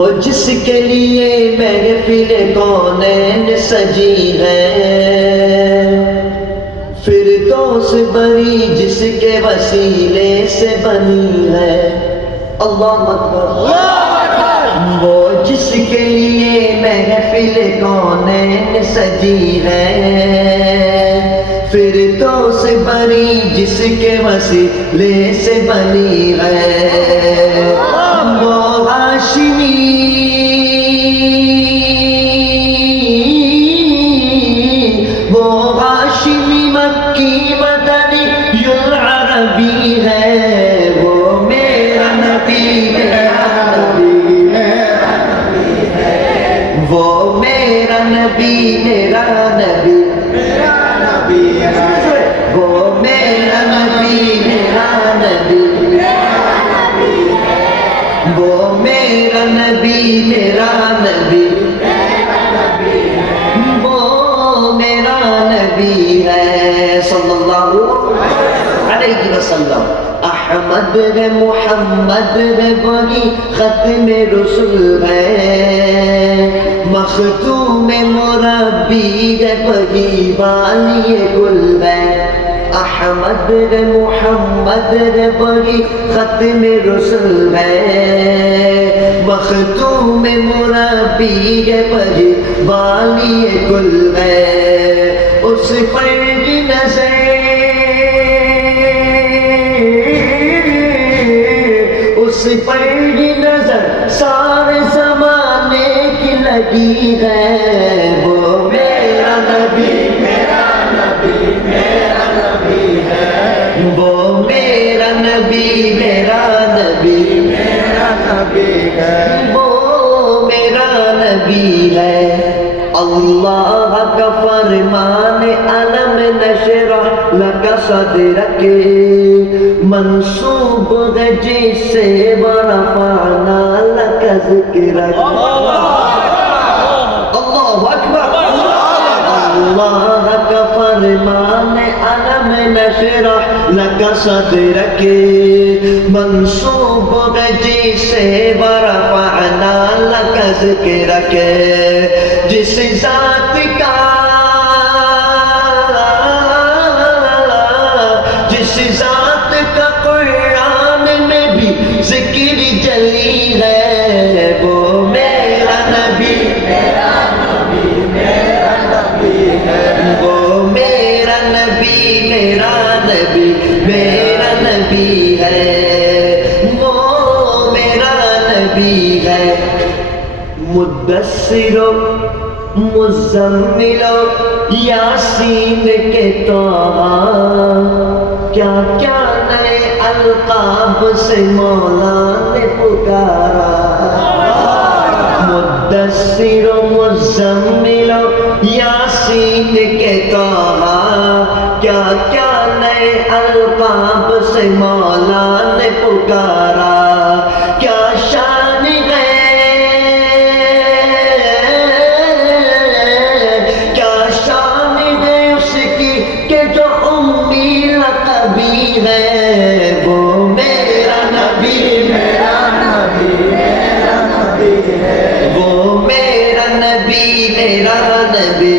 وہ جس کے لیے محفل کونین سجی ہے، فردوس بری جس کے وسیلے سے بنی ہے۔ اللہ اکبر۔ وہ جس کے لیے محفل کونین سجی ہے، فردوس بری جس کے وسیلے سے بنی ہے۔ وہ ہاشمی مکی مدنی العربی ہے۔ وہ میرا نبی میرا نبی میرا نبی ہے۔ وہ میرا نبی میرا نبی میرا نبی ہے۔ وہ میرا نبی میرا نبی میرا نبی ہے۔ وہ میرا نبی میرا نبی میرا نبی ہے۔ وہ میرا نبی ہے صلی اللہ علیہ وسلم۔ احمد ہے محمد ہے وہی ختم رسول ہے، مختوم مربی ہے وہی والی کل ہے۔ احمد ہے محمد ہے وہی ختم رسول ہے، مختوم مربی ہے وہی والی کل ہے۔ اس پر نظر اس پر نظر سارے زمانے کی لگی ہے۔ وہ میرا نبی میرا نبی میرا نبی ہے۔ وہ میرا نبی میرا نبی میرا نبی ہے۔ وہ میرا نبی ہے۔ اللہ کا فرمان علم نشرح لک صدرک منسوب ہے جس سے ورفعنا لک ذکرک۔ اللہ اکبر۔ اللہ کا فرمان علم نشرح لک صدرک منسوب ہے جس سے ورفعنا لک ذکرک۔ جس ذات کا قرآن میں بھی ذکر جلی ہے، وہ میرا نبی میرا نبی میرا نبی ہے۔ وہ میرا نبی میرا نبی میرا نبی ہے۔ وہ میرا نبی ہے۔ مدثر مزمل یاسین کے طٰہٰ، کیا کیا نئے القاب سے مولا نے پکارا۔ مدثر مزمل یاسین کے طٰہٰ، کیا کیا نئے القاب سے مولا نے پکارا۔ کیا شان ہے ہے۔ وہ میرا نبی میرا نبی میرا نبی ہے۔ وہ میرا نبی میرا نبی